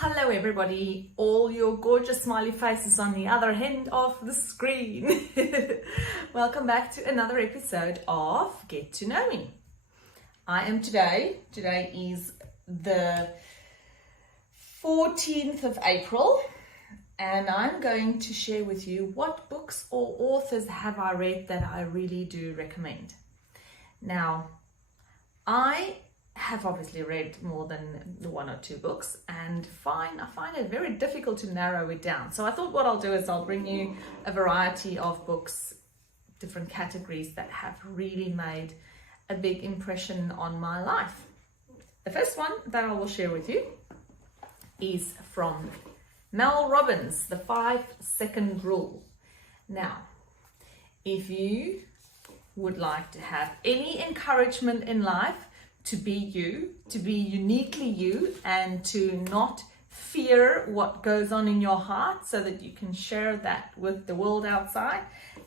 Hello everybody, all your gorgeous smiley faces on the other end of the screen. Welcome back to another episode of Get to Know Me. Today is the 14th of April, and I'm going to share with you what books or authors have I read that I really do recommend. Now, I have obviously read more than one or two books, and I find it very difficult to narrow it down. So I thought what I'll do is I'll bring you a variety of books, different categories that have really made a big impression on my life. The first one that I will share with you is from Mel Robbins, The 5-Second Rule. Now, if you would like to have any encouragement in life, to be you, to be uniquely you, and to not fear what goes on in your heart so that you can share that with the world outside,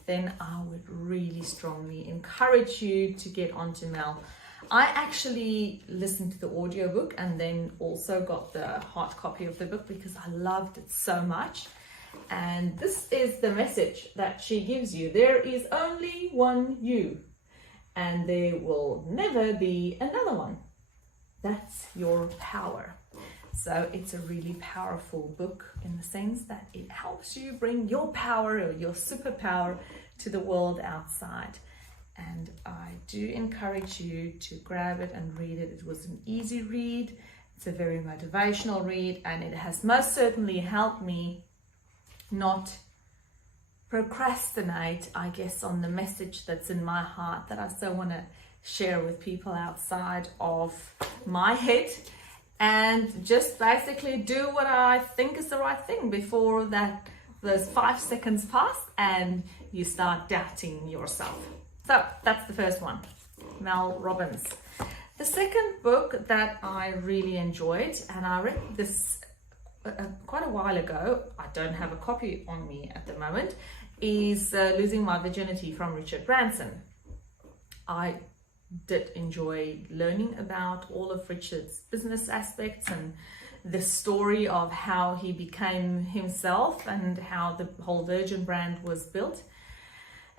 then I would really strongly encourage you to get onto Mel. I actually listened to the audiobook and then also got the hard copy of the book because I loved it so much. And this is the message that she gives you. There is only one you, and there will never be another one. That's your power. So it's a really powerful book in the sense that it helps you bring your power or your superpower to the world outside. And I do encourage you to grab it and read it. It was an easy read. It's a very motivational read, and it has most certainly helped me not procrastinate, I guess, on the message that's in my heart that I so want to share with people outside of my head, and just basically do what I think is the right thing before those 5 seconds pass and you start doubting yourself. So that's the first one, Mel Robbins. The second book that I really enjoyed, and I read this quite a while ago, I don't have a copy on me at the moment, is Losing My Virginity from Richard Branson. I did enjoy learning about all of Richard's business aspects and the story of how he became himself and how the whole Virgin brand was built.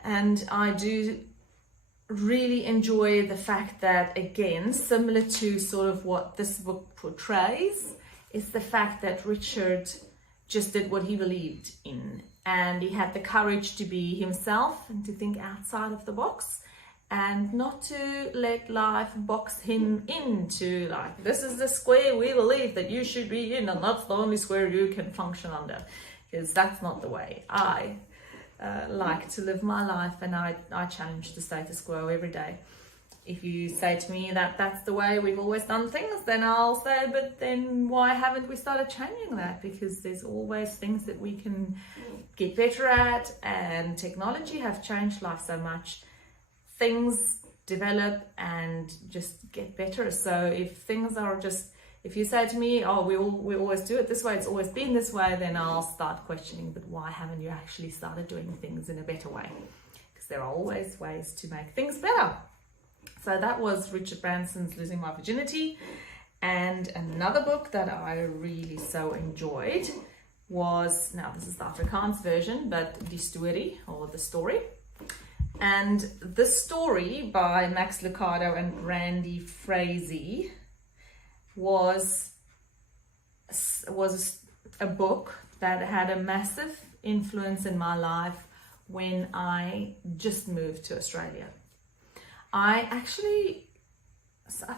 And I do really enjoy the fact that, again, similar to sort of what this book portrays, is the fact that Richard just did what he believed in, and he had the courage to be himself and to think outside of the box and not to let life box him into, like, this is the square we believe that you should be in, and that's the only square you can function under, because that's not the way I like to live my life, and I challenge the status quo every day. If you say to me that that's the way we've always done things, then I'll say, but then why haven't we started changing that? Because there's always things that we can get better at, and technology have changed life so much. Things develop and just get better. So if things are just, if you say to me, oh, we always do it this way, it's always been this way, then I'll start questioning, but why haven't you actually started doing things in a better way? Because there are always ways to make things better. So that was Richard Branson's Losing My Virginity. And another book that I really so enjoyed was, now this is the Afrikaans version, but Die Story, or The Story. And The Story by Max Lucado and Randy Frazee was a book that had a massive influence in my life when I just moved to Australia. I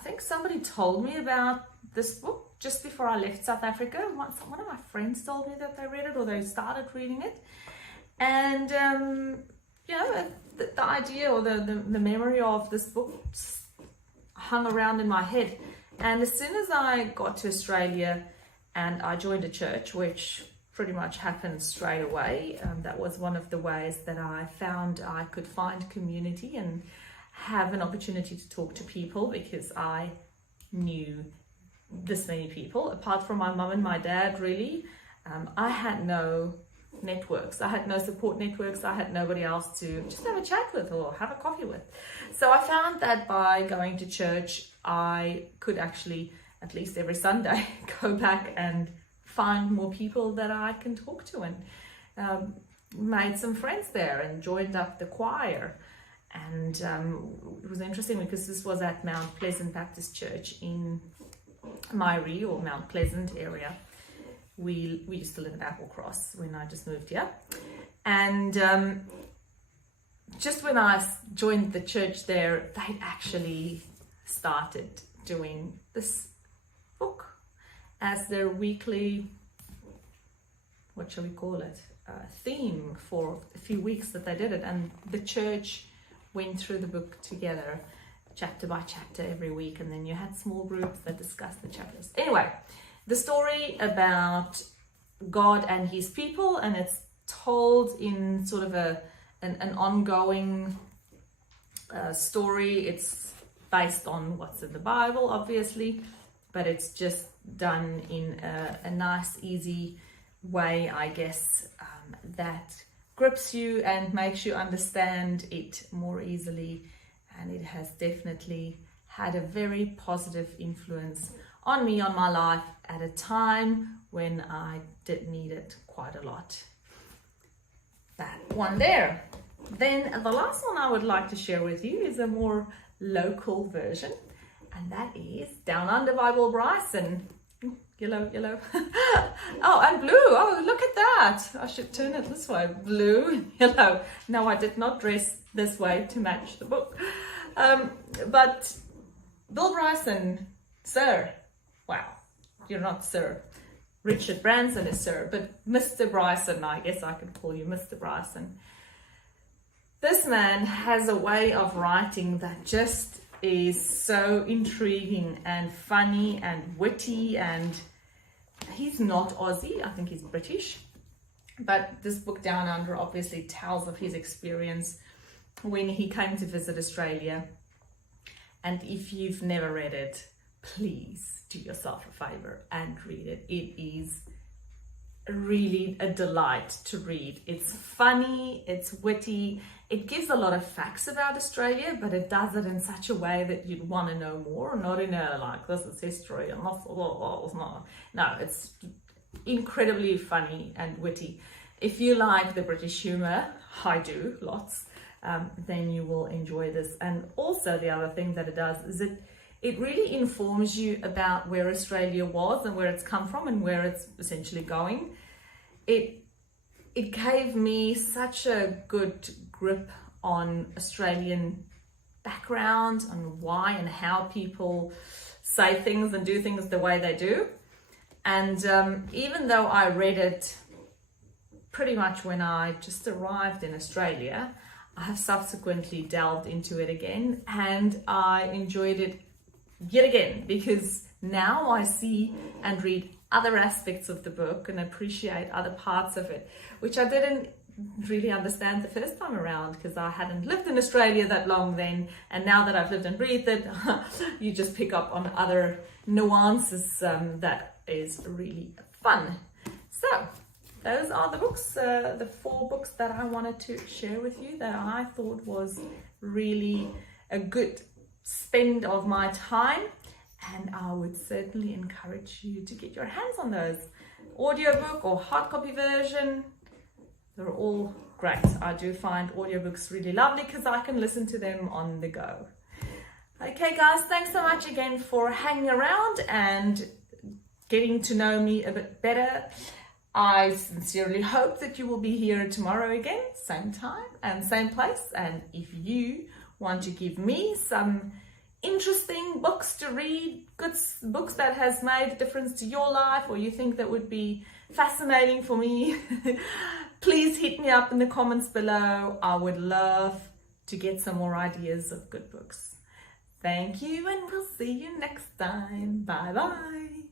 think somebody told me about this book just before I left South Africa. One of my friends told me that they read it, or they started reading it. And, the idea or the memory of this book hung around in my head. And as soon as I got to Australia and I joined a church, which pretty much happened straight away, that was one of the ways that I found I could find community and have an opportunity to talk to people, because I knew this many people apart from my mum and my dad. Really, I had no networks, I had no support networks, I had nobody else to just have a chat with or have a coffee with. So I found that by going to church I could actually, at least every Sunday, go back and find more people that I can talk to, and made some friends there and joined up the choir. And it was interesting because this was at Mount Pleasant Baptist Church in Myrie, or Mount Pleasant area. We used to live in Applecross when I just moved here. And just when I joined the church there, they actually started doing this book as their weekly, what shall we call it, theme for a few weeks that they did it. And the church went through the book together, chapter by chapter every week, and then you had small groups that discussed the chapters. Anyway, the story about God and his people, and it's told in sort of an ongoing story. It's based on what's in the Bible, obviously, but it's just done in a nice, easy way, I guess, that grips you and makes you understand it more easily. And it has definitely had a very positive influence on me, on my life, at a time when I did need it quite a lot. That one there. Then the last one I would like to share with you is a more local version, and that is Down Under by Will Bryson. Yellow. Oh, and blue. Oh, look at that. I should turn it this way. Blue and yellow. No, I did not dress this way to match the book. But Bill Bryson, sir. Wow, you're not sir. Richard Branson is sir, but Mr. Bryson, I guess I could call you Mr. Bryson. This man has a way of writing that just is so intriguing and funny and witty, and he's not Aussie, I think he's British. But this book Down Under obviously tells of his experience when he came to visit Australia. And if you've never read it, please do yourself a favor and read it. It is really a delight to read. It's funny, it's witty, it gives a lot of facts about Australia, but it does it in such a way that you'd want to know more, not in a like, this is history and no, it's incredibly funny and witty. If you like the British humor, I do, lots, then you will enjoy this. And also the other thing that it does is it really informs you about where Australia was and where it's come from and where it's essentially going. It gave me such a good grip on Australian background, on why and how people say things and do things the way they do. And even though I read it pretty much when I just arrived in Australia, I have subsequently delved into it again, and I enjoyed it yet again, because now I see and read other aspects of the book and appreciate other parts of it, which I didn't really understand the first time around because I hadn't lived in Australia that long then. And now that I've lived and breathed it, you just pick up on other nuances that is really fun. So those are the books, the 4 books that I wanted to share with you that I thought was really a good spend of my time, and I would certainly encourage you to get your hands on those. Audiobook or hard copy version, they're all great. I do find audiobooks really lovely because I can listen to them on the go. Okay guys, thanks so much again for hanging around and getting to know me a bit better. I sincerely hope that you will be here tomorrow again, same time and same place. And if you want to give me some interesting books to read, good books that has made a difference to your life, or you think that would be fascinating for me, please hit me up in the comments below. I would love to get some more ideas of good books. Thank you, and we'll see you next time. Bye bye.